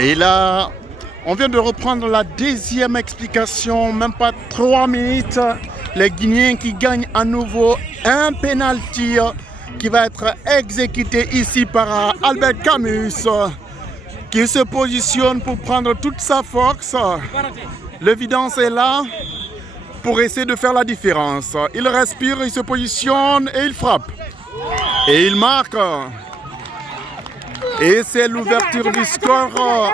Et là, on vient de reprendre la deuxième explication, même pas 3 minutes. Les Guinéens qui gagnent à nouveau un penalty qui va être exécuté ici par Albert Camus, qui se positionne pour prendre toute sa force. L'évidence est là pour essayer de faire la différence. Il respire, il se positionne et il frappe. Et il marque. Et c'est l'ouverture du score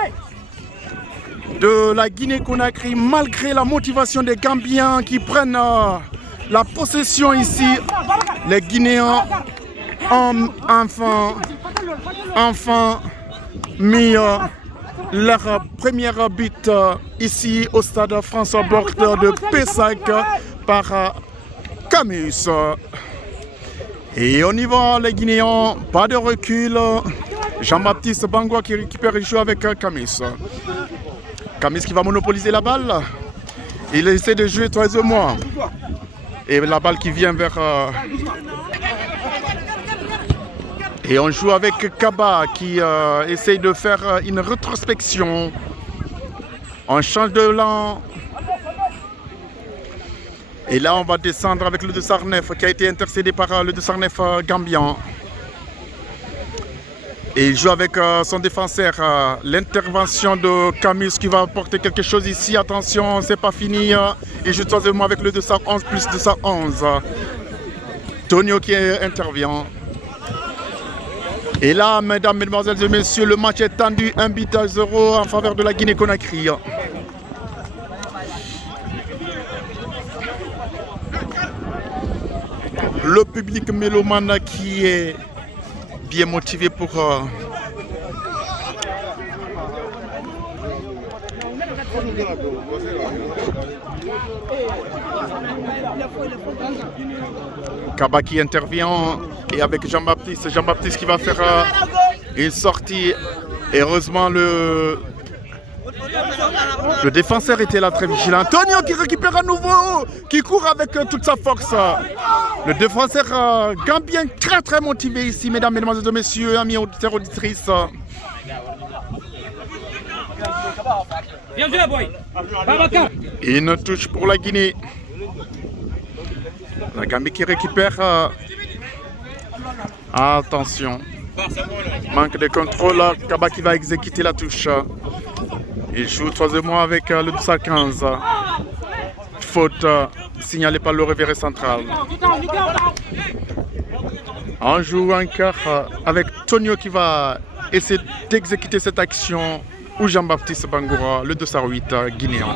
de la Guinée-Conakry, malgré la motivation des Gambiens qui prennent la possession ici. Les Guinéens ont enfin mis leur première but ici au stade François Border de Pessac par Camus. Et on y va les Guinéens, pas de recul. Jean-Baptiste Bangoua qui récupère et joue avec Camus. Camus qui va monopoliser la balle. Il essaie de jouer moi. Et la balle qui vient vers... Et on joue avec Kaba qui essaye de faire une rétrospection. On change de l'an. Et là, on va descendre avec le Dessarnef qui a été intercédé par le Dessarnef gambien. Et il joue avec son défenseur. L'intervention de Camus qui va apporter quelque chose ici. Attention, c'est pas fini. Il joue troisièmement avec le 211 plus 211. Tonio qui intervient. Et là, mesdames, mesdemoiselles et messieurs, le match est tendu, 1-0 en faveur de la Guinée-Conakry. Le public mélomane qui est bien motivé pour Kaba qui intervient et avec Jean-Baptiste qui va faire une sortie. Et heureusement le défenseur était là très vigilant. Antonio qui récupère à nouveau, qui court avec toute sa force. Le défenseur gambien très motivé ici, mesdames, mesdemoiselles et messieurs, amis auditeurs, auditrices. Une touche pour la Guinée. La Gambie qui récupère. Attention. Manque de contrôle. Kaba qui va exécuter la touche. Il joue troisièmement avec le 215. Faute signalée par le révéré central. On joue encore avec Tonio qui va essayer d'exécuter cette action. Ou Jean-Baptiste Bangoura, le 208 guinéen.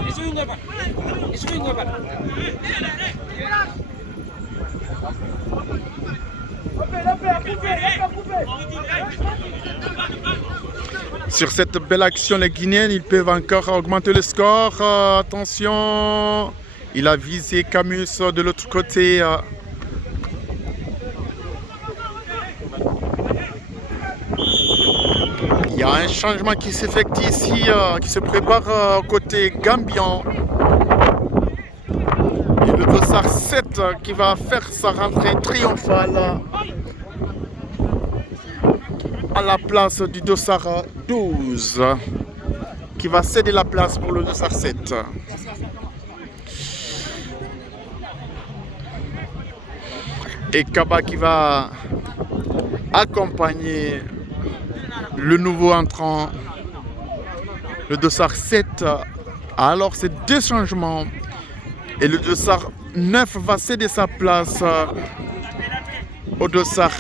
Sur cette belle action, les Guinéens, ils peuvent encore augmenter le score. Attention, il a visé Camus de l'autre côté. Il y a un changement qui s'effectue ici, qui se prépare côté gambien. Et le dossard 7 qui va faire sa rentrée triomphale à la place du dossard 12 qui va céder la place pour le dossard 7. Et Kaba qui va accompagner le nouveau entrant, le dossard 7. Alors c'est deux changements et le dossard 9 va céder sa place au dossard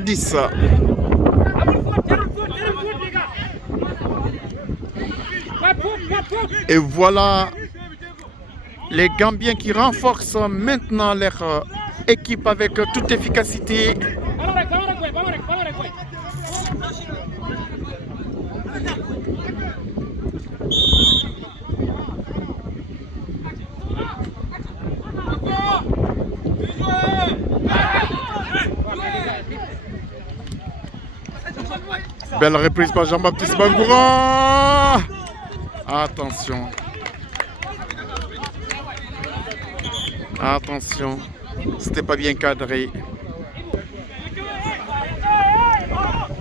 10. Et voilà les Gambiens qui renforcent maintenant leur équipe avec toute efficacité. Belle reprise par Jean-Baptiste Bangoura. Attention. Attention. C'était pas bien cadré.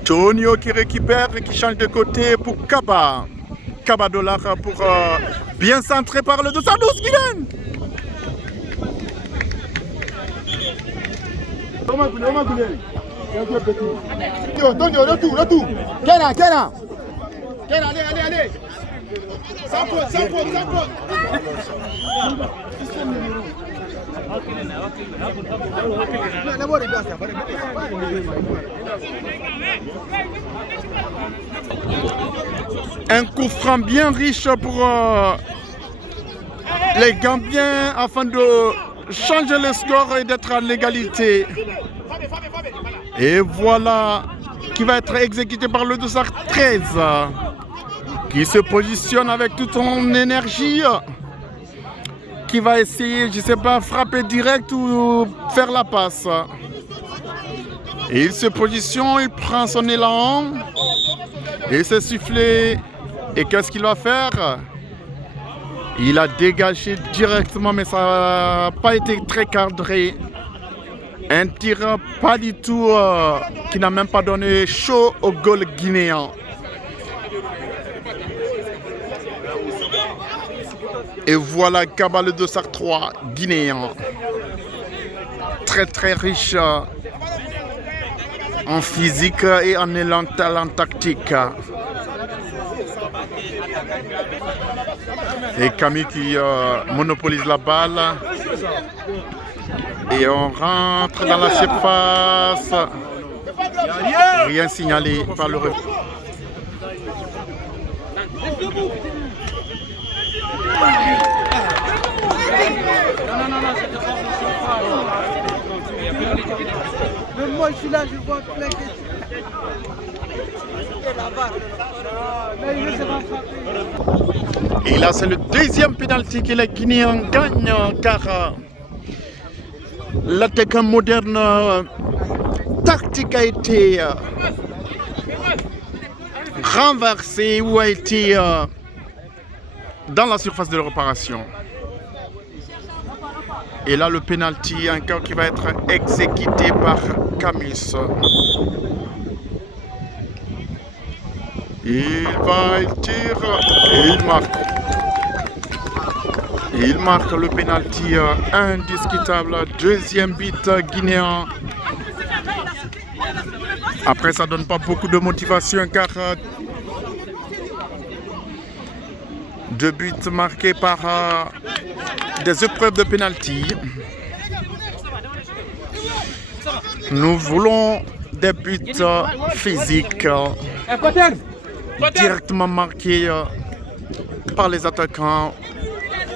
Tonio qui récupère et qui change de côté pour Kaba. Kaba Dollar pour bien centré par le 212 Guylaine. Tonio, retour. Kena. Kena, allez. Sans faute. Un coup franc bien riche pour les Gambiens afin de changer le score et d'être à l'égalité. Et voilà qui va être exécuté par le 213 qui se positionne avec toute son énergie, qui va essayer, je ne sais pas, frapper direct ou faire la passe. Et il se positionne, il prend son élan, il s'est sifflé. Et qu'est-ce qu'il va faire? Il a dégagé directement, mais ça n'a pas été très cadré. Un tir pas du tout qui n'a même pas donné chaud au goal guinéen. Et voilà Kaba le 203 guinéen. Très riche en physique et en élan talent tactique. Et Camille qui monopolise la balle. Et on rentre dans la surface. Rien signalé par le referee. Même moi je suis là, je vois plein de... Et là c'est le deuxième pénalty que les Guinéens gagnent car l'attaquant moderne tactique a été renversé ou a été dans la surface de réparation. Et là le pénalty encore qui va être exécuté par Camus. Il tire et il marque. Il marque le pénalty indiscutable. Deuxième but guinéen. Après ça donne pas beaucoup de motivation car deux buts marqués par des épreuves de pénalty. Nous voulons des buts physiques directement marqués par les attaquants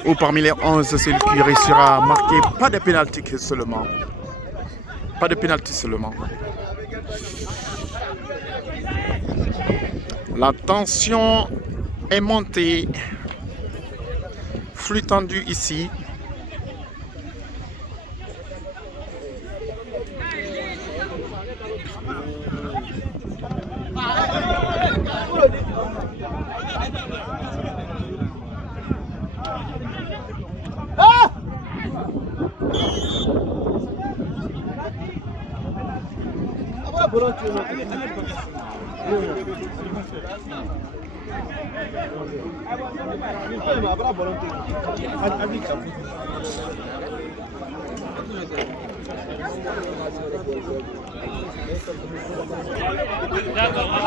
ou parmi les 11, celui qui réussira à marquer pas de pénalty seulement. Pas de pénalty seulement. La tension est montée. Flux tendu ici.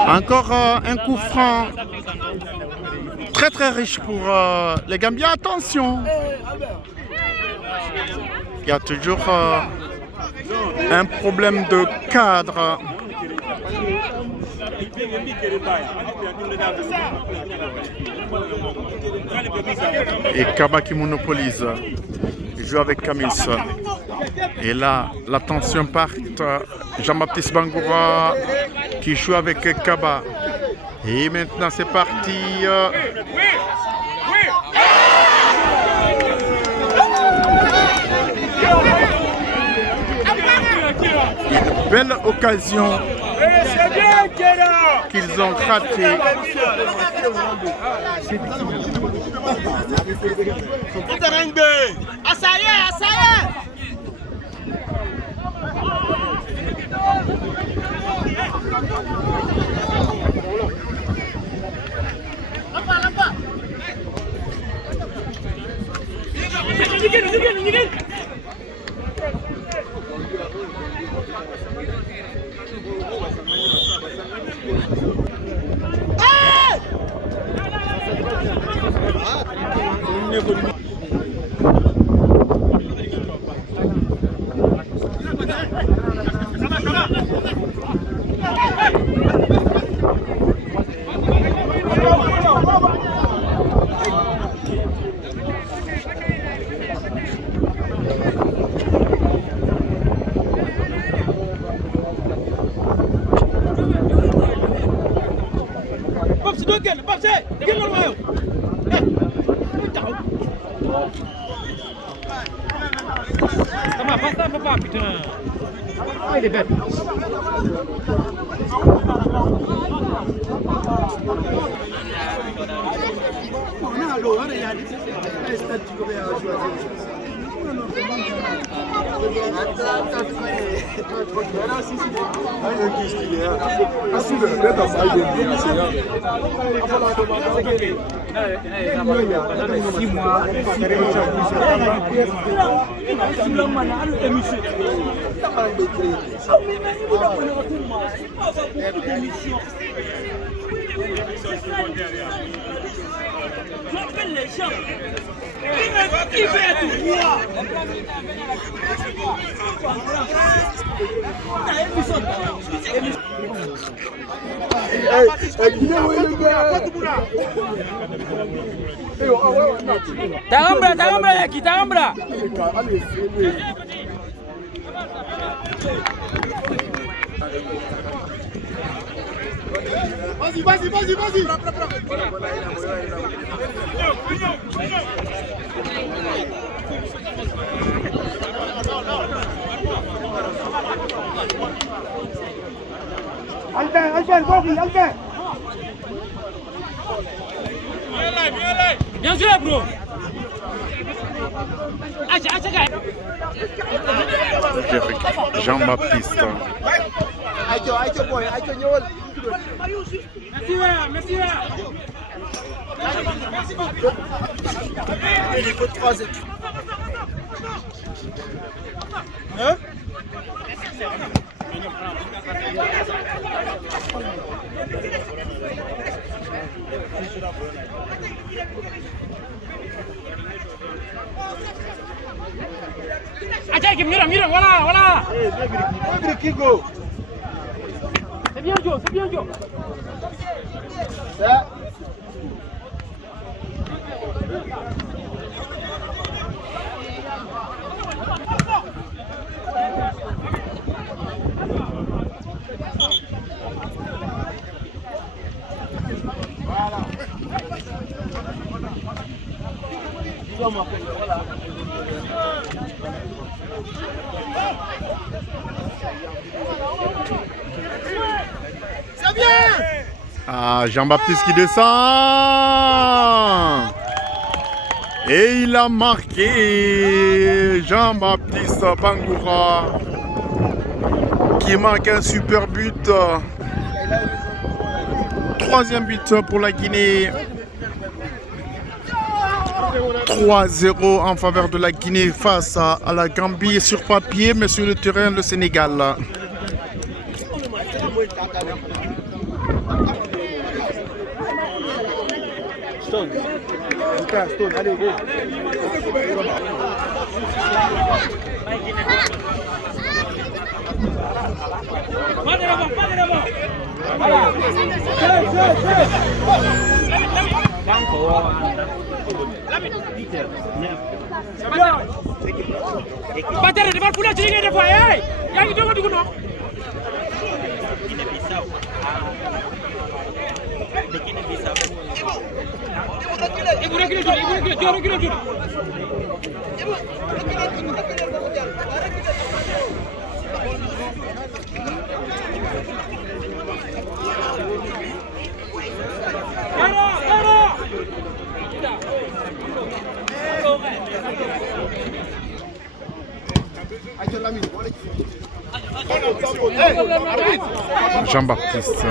Encore un coup franc très riche pour les Gambiens. Attention, il y a toujours un problème de cadre. Et Kaba qui monopolise. Il joue avec Camus. Et là, la tension part. Jean-Baptiste Bangoura qui joue avec Kaba. Et maintenant, c'est parti. Une belle occasion qu'ils ont ratée. Comment pas ça, papa, putain. Ah, il est bête. J'appelle les gens. Qui veut être roi? Tarambra, Yaki, tarambra. Vas-y. Albert, vas-y, Albert. Bien sûr, bro. Jean-Baptiste. Merci. Il faut 3 études. Hein? Mira, voilà. Kigo. C'est bien, Joe. Ça. Voilà. C'est bien. Ah, Jean-Baptiste qui descend. Et il a marqué Jean-Baptiste Bangoura qui marque un super but. 3e but pour la Guinée. 3-0 en faveur de la Guinée face à la Gambie sur papier, mais sur le terrain, le Sénégal. Stone, allez, go. Voilà. Batere di pula ci ngeen def waay yaa ngi doog a dugg noonu. Ibu reculé. Jean-Baptiste.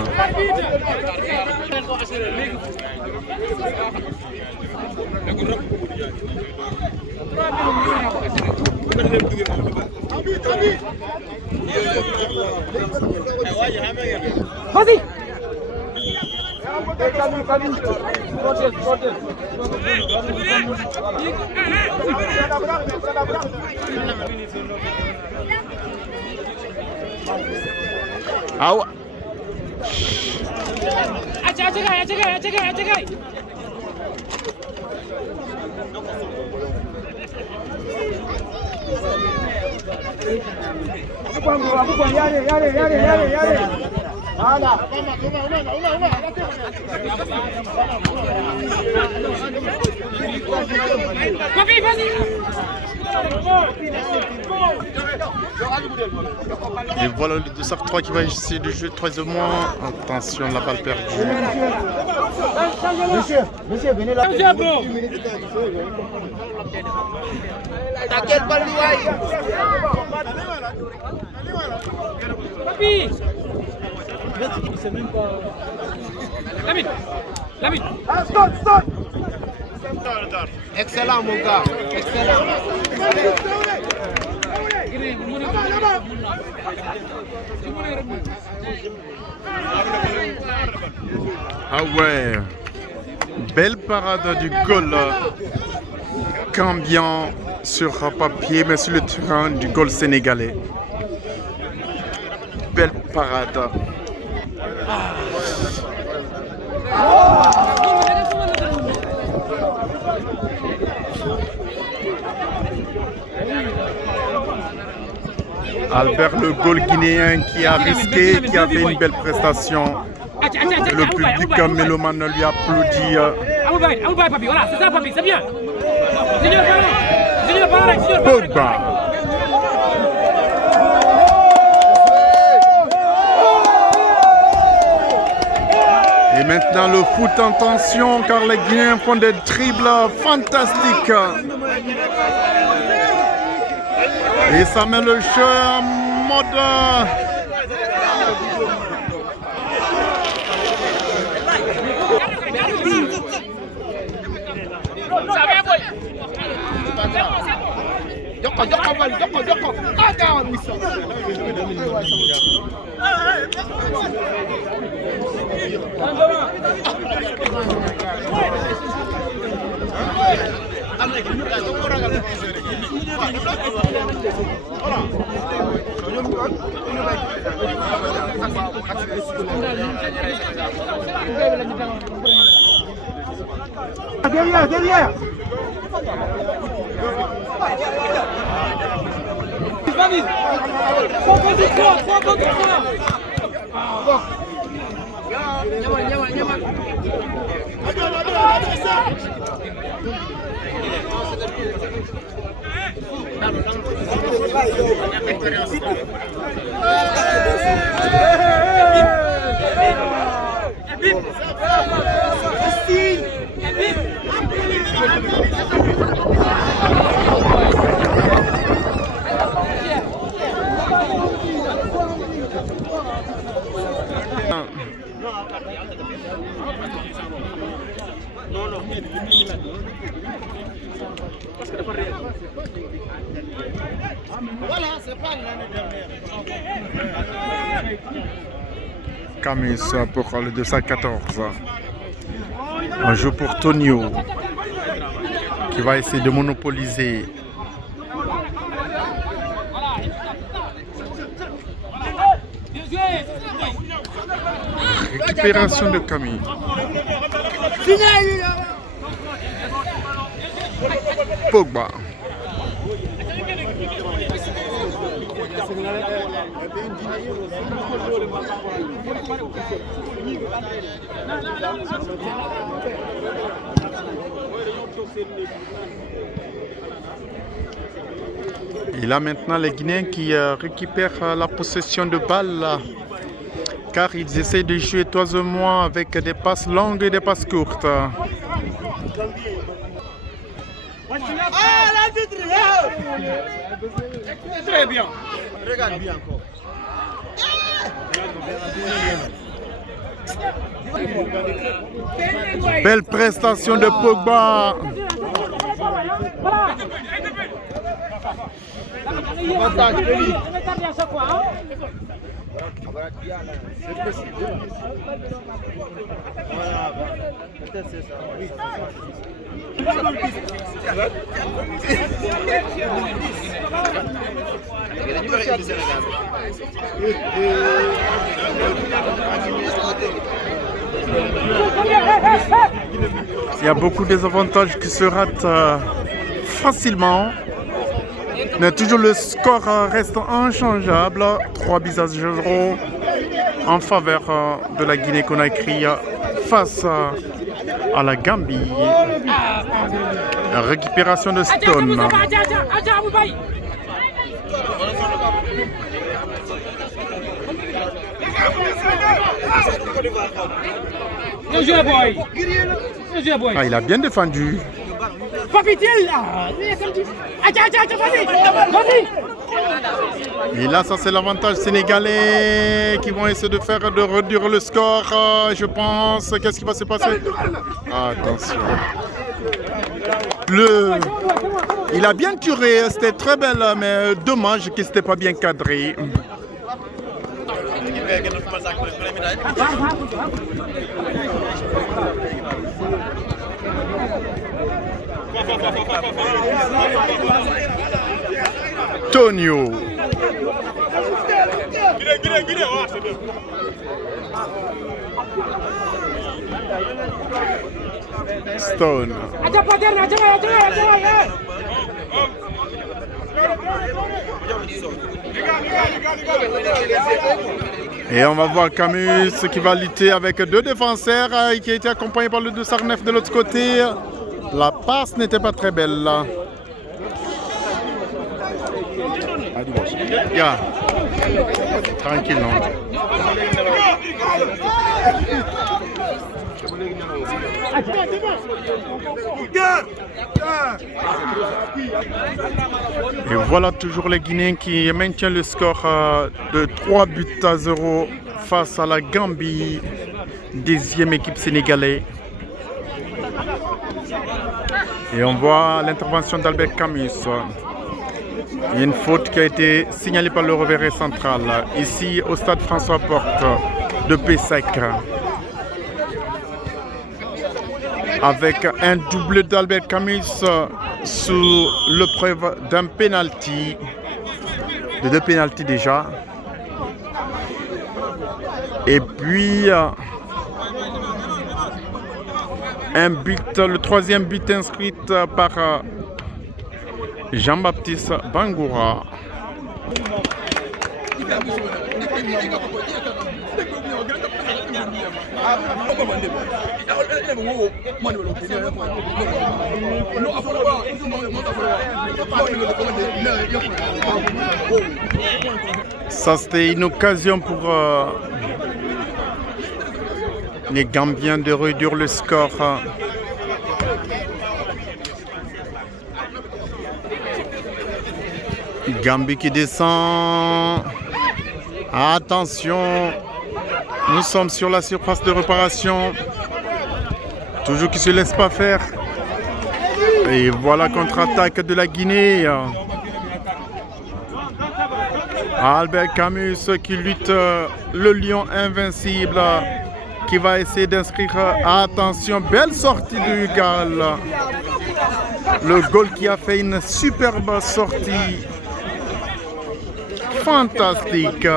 Vas-y. Ah ouais. Achegai. Yare. Papi, vas-y. Et voilà le 2-3 qui va essayer de jouer 3 de moins. Attention, la balle perdue. Monsieur, venez là. T'as quelle balle, Papi. Lamine. Lamine. Stop. Excellent, mon gars. Excellent. Ah ouais, belle parade du goal cambiant sur papier, mais sur le terrain du goal sénégalais. Belle parade. Albert, le goal guinéen qui a risqué, qui a fait une belle prestation. Et le public mélomane lui applaudit. Aoulbaï, papi, voilà, c'est ça, papi, c'est bien. Junior, Pogba. Et maintenant le foot en tension car les Guinéens font des dribbles fantastiques. Et ça met le jeu en mode... Derrière. Vas-y. 3 contre 3. Voilà, c'est pas l'année dernière. Camus pour le 214. Un jeu pour Tonio qui va essayer de monopoliser. Récupération de Camus. Pogba. Et là maintenant les Guinéens qui récupèrent la possession de balle car ils essaient de jouer toisement avec des passes longues et des passes courtes. Très bien. Regarde bien encore. Belle prestation de Pogba. Voilà, peut-être c'est ça. Oui, Il y a beaucoup de désavantages qui se ratent facilement. Mais toujours le score reste inchangeable. 3 buts à 0. en faveur de la Guinée-Conakry face à la Gambie. Récupération de Stone. Ah, il a bien défendu. Et là, ça c'est l'avantage sénégalais qui vont essayer de réduire le score, je pense. Qu'est-ce qui va se passer? Attention. Il a bien tiré, c'était très belle, mais dommage que c'était pas bien cadré. Tonio. Stone. Et on va voir Camus qui va lutter avec deux défenseurs qui a été accompagné par le 209 de l'autre côté. La passe n'était pas très belle. Yeah. Tranquille, non? Et voilà toujours les Guinéens qui maintiennent le score de 3-0 face à la Gambie, 10e équipe sénégalaise. Et on voit l'intervention d'Albert Camus. Il y a une faute qui a été signalée par le reverré central, ici au stade François Porte de Pessac. Avec un doublé d'Albert Camus sous l'épreuve d'un penalty, de 2 pénaltys déjà. Et puis un but, le 3e but inscrit par Jean-Baptiste Bangoura. Ça, c'était une occasion pour les Gambiens de réduire le score. Gambie qui descend. Attention, nous sommes sur la surface de réparation. Toujours qui ne se laisse pas faire. Et voilà contre-attaque de la Guinée. Albert Camus qui lutte, le lion invincible, qui va essayer d'inscrire. Attention, belle sortie du Gal. Le goal qui a fait une superbe sortie. Fantastique.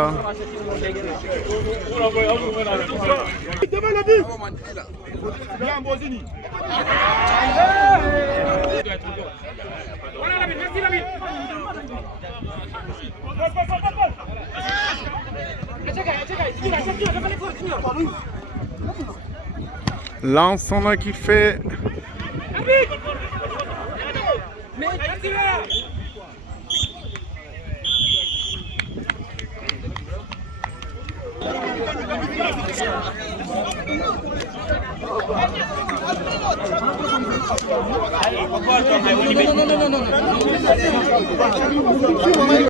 L'ensemble qui fait. Non.